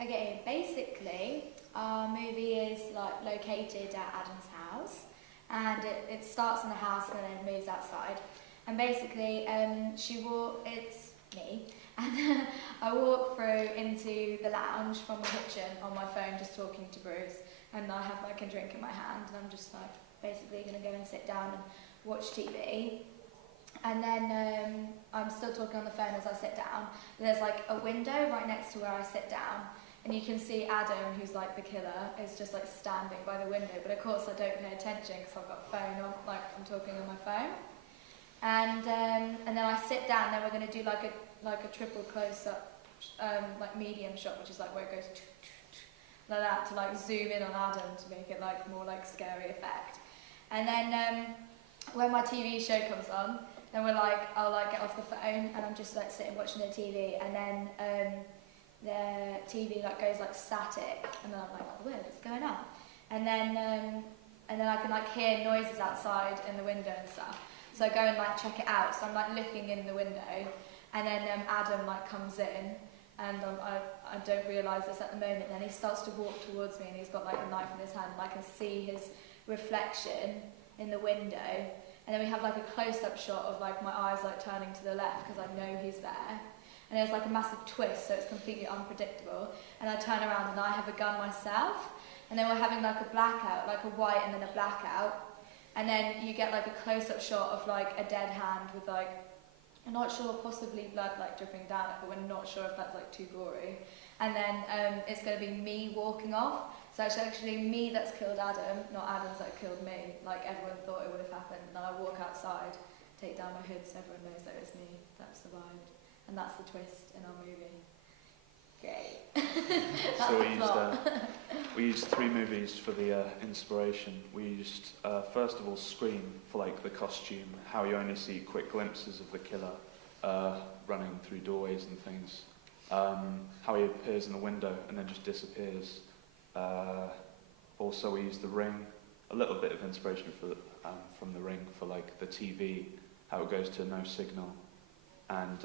Okay, basically, our movie is like located at Adam's house, and it starts in the house and then moves outside. And basically, it's me, and I walk through into the lounge from the kitchen on my phone, just talking to Bruce, and I have like a drink in my hand, and I'm just like basically gonna go and sit down and watch TV. And then I'm still talking on the phone as I sit down. There's like a window right next to where I sit down, and you can see Adam, who's like the killer, is just like standing by the window. But of course I don't pay attention because I've got a phone on, like I'm talking on my phone. And then I sit down. Then we're going to do like a triple close up, like medium shot, which is like where it goes like that to like zoom in on Adam to make it like more like scary effect. And then when my TV show comes on, then I'll like get off the phone and I'm just like sitting watching the TV, and then the TV like goes like static, and then I'm like, what's going on? And then I can like hear noises outside in the window and stuff. So I go and like check it out. So I'm like looking in the window, and then Adam like comes in, and I don't realise this at the moment. Then he starts to walk towards me, and he's got like a knife in his hand, and I can see his reflection in the window. And then we have like a close-up shot of like my eyes like turning to the left because I know he's there. And there's like a massive twist, so it's completely unpredictable. And I turn around and I have a gun myself. And then we're having like a blackout, like a white and then a blackout. And then you get like a close-up shot of like a dead hand with like, I'm not sure, possibly blood like dripping down it, but we're not sure if that's like too gory. And then it's going to be me walking off. So it's actually me that's killed Adam, not Adam's that killed me. Like everyone thought it would have happened. And then I walk outside, take down my hood so everyone knows that it was me that survived. And that's the twist in our movie. Great. That's So the plot. we used 3 movies for the inspiration. We used, first of all, Scream for like the costume, how you only see quick glimpses of the killer running through doorways and things. How he appears in the window and then just disappears. Also we used The Ring, a little bit of inspiration from The Ring for like the TV, how it goes to no signal. And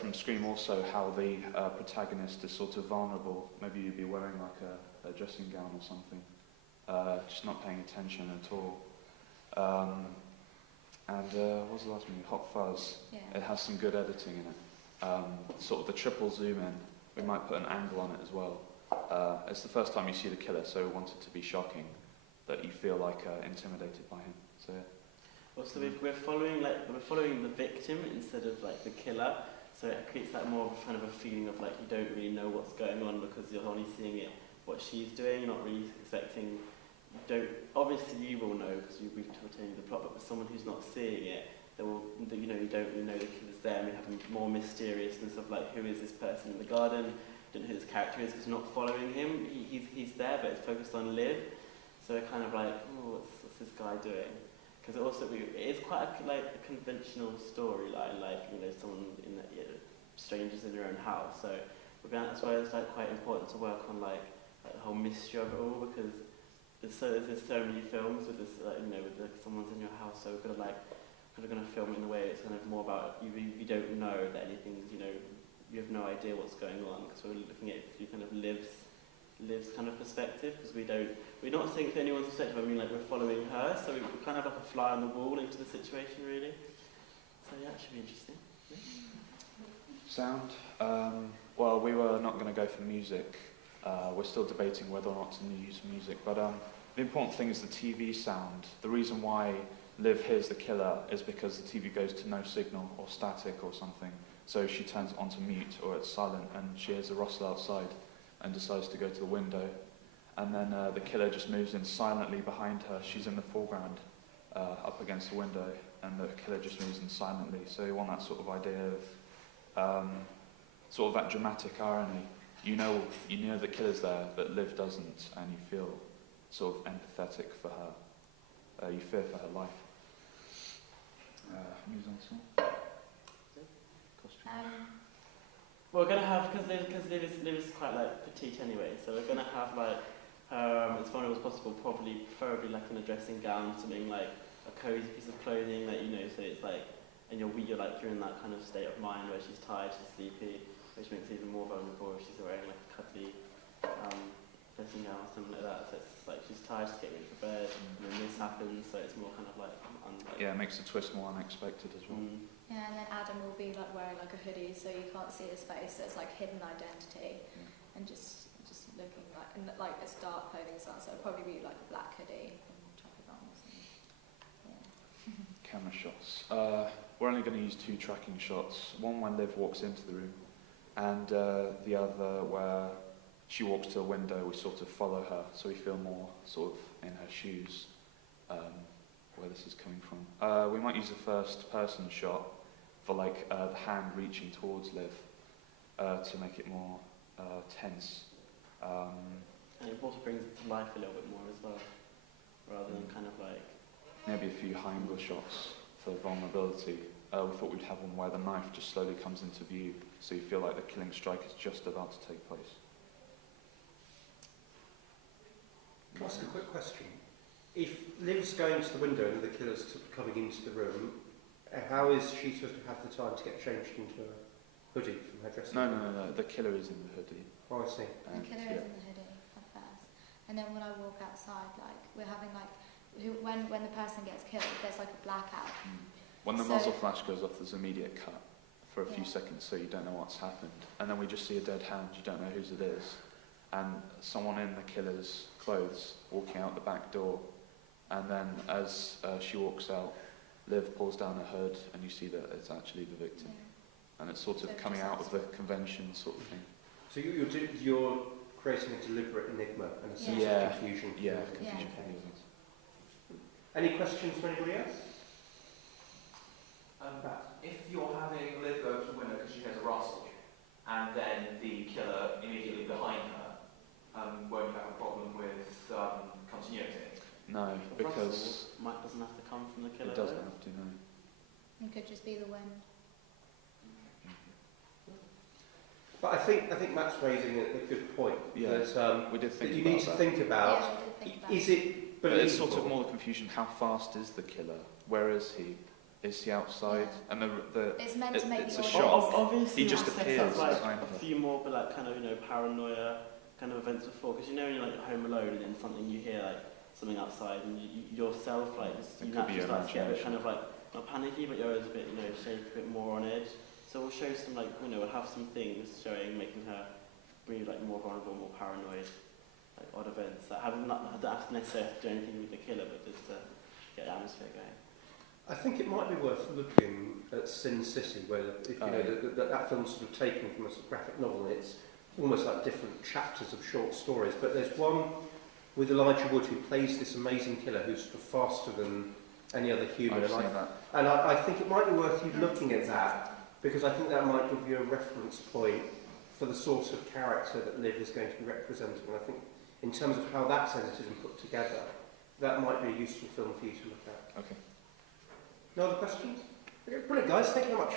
from Scream also how the protagonist is sort of vulnerable. Maybe you'd be wearing like a dressing gown or something, just not paying attention at all. What was the last movie? Hot Fuzz. Yeah. It has some good editing in it. Sort of the triple zoom in. We might put an angle on it as well. It's the first time you see the killer, so we want it to be shocking, that you feel like intimidated by him. So yeah. Well, so we're following the victim instead of like the killer, so it creates that more of kind of a feeling of like you don't really know what's going on because you're only seeing it what she's doing. You're not really expecting. Obviously you will know because we've told you the plot, but for someone who's not seeing it, you don't really know the killer's there. And we have more mysteriousness of like who is this person in the garden. Don't know who this character is because we're not following him. He's there, but it's focused on Liv. So we're kind of like, oh, what's this guy doing? Because it is quite a conventional storyline, like someone strangers in your own house. So that's why it's like quite important to work on like the whole mystery of it all, because there's so many films with this someone's in your house. So we're gonna film it in a way it's kind of more about you don't know that anything's you have no idea what's going on, because we're looking at it through kind of Liv's kind of perspective, because we're not seeing through anyone's perspective. I mean, like we're following her, so we're kind of like a fly on the wall into the situation, really. So yeah, it should be interesting. Yeah. Sound? Well, we were not going to go for music. We're still debating whether or not to use music, but the important thing is the TV sound. The reason why Liv hears the killer is because the TV goes to no signal or static or something. So she turns it onto mute or it's silent, and she hears a rustle outside and decides to go to the window. And then the killer just moves in silently behind her. She's in the foreground up against the window, and the killer just moves in silently. So you want that sort of idea of sort of that dramatic irony. You know the killer's there, but Liv doesn't, and you feel sort of empathetic for her. You fear for her life. Mise en scène. We're going to have, because Liv is quite like petite anyway, so we're going to have like, as vulnerable as possible, preferably like in a dressing gown, something like a cozy piece of clothing that so it's like, and you're like, you're in that kind of state of mind where she's tired, she's sleepy, which makes it even more vulnerable if she's wearing like a cuddly dressing gown or something like that. So it's like she's tired, she's getting into bed, and then this happens, so it's more kind of like yeah, it makes the twist more unexpected as well. Yeah, and then Adam will be like wearing like a hoodie, so you can't see his face. So it's like hidden identity, and just looking like, and like it's dark clothing as well. So it'll probably be like a black hoodie and trackers on or something. Yeah. Camera shots. We're only going to use 2 tracking shots. One when Liv walks into the room, and the other where she walks to a window. We sort of follow her, so we feel more sort of in her shoes. Where this is coming from. We might use a first-person shot for like the hand reaching towards Liv to make it more tense. And it also brings it to life a little bit more as well, rather than kind of like... Maybe a few high-angle shots for vulnerability. We thought we'd have one where the knife just slowly comes into view, so you feel like the killing strike is just about to take place. Can I ask a quick question? If Liv's going to the window and the killer's coming into the room, how is she supposed to have the time to get changed into a hoodie from her dressing room? No. The killer is in the hoodie. Oh, I see. The killer is in the hoodie at first, and then when I walk outside, like we're having like when the person gets killed, there's like a blackout. When the muzzle flash goes off, there's an immediate cut for a few seconds, so you don't know what's happened, and then we just see a dead hand. You don't know whose it is, and someone in the killer's clothes walking out the back door. And then as she walks out, Liv pulls down her hood and you see that it's actually the victim. Yeah. And it's sort of coming out of the convention sort of thing. So you're creating a deliberate enigma and a sense of confusion. Yeah, confusion for the audience. Any questions from anybody else? If you're having Liv go to the window because she hears a rustle, and then the killer immediately behind her, won't you have a problem with continuity? No, because Mike doesn't have to come from the killer. It doesn't have to, no. It could just be the wind. But I think Matt's raising a good point. Yeah, that, we did think that you about need to that. think about. Yeah, we did think about is it But believable? it's sort of more the confusion. How fast is the killer? Where is he? Is he outside? Yeah. And it's meant to make it's the a audience- shot. Obviously, He just that sets appears up, like behind a her. few more, but like kind of paranoia kind of events before. Because when you're like home alone and then something you hear like something outside and you yourself like you naturally start to get a bit kind of like not panicky, but you're always a bit shake a bit more on edge. So we'll show some like we'll have some things showing making her really like more vulnerable, more paranoid, like odd events that don't have to necessarily do anything with the killer, but just to get the atmosphere going. I think it might be worth looking at Sin City, where that film's sort of taken from a sort of graphic novel. And it's almost like different chapters of short stories. But there's one with Elijah Wood who plays this amazing killer who's sort of faster than any other human. I think it might be worth you looking at that, because I think that might give you a reference point for the sort of character that Liv is going to be representing. And I think in terms of how that's edited and put together, that might be a useful film for you to look at. Okay. No other questions? Okay, brilliant, guys. Thank you very much.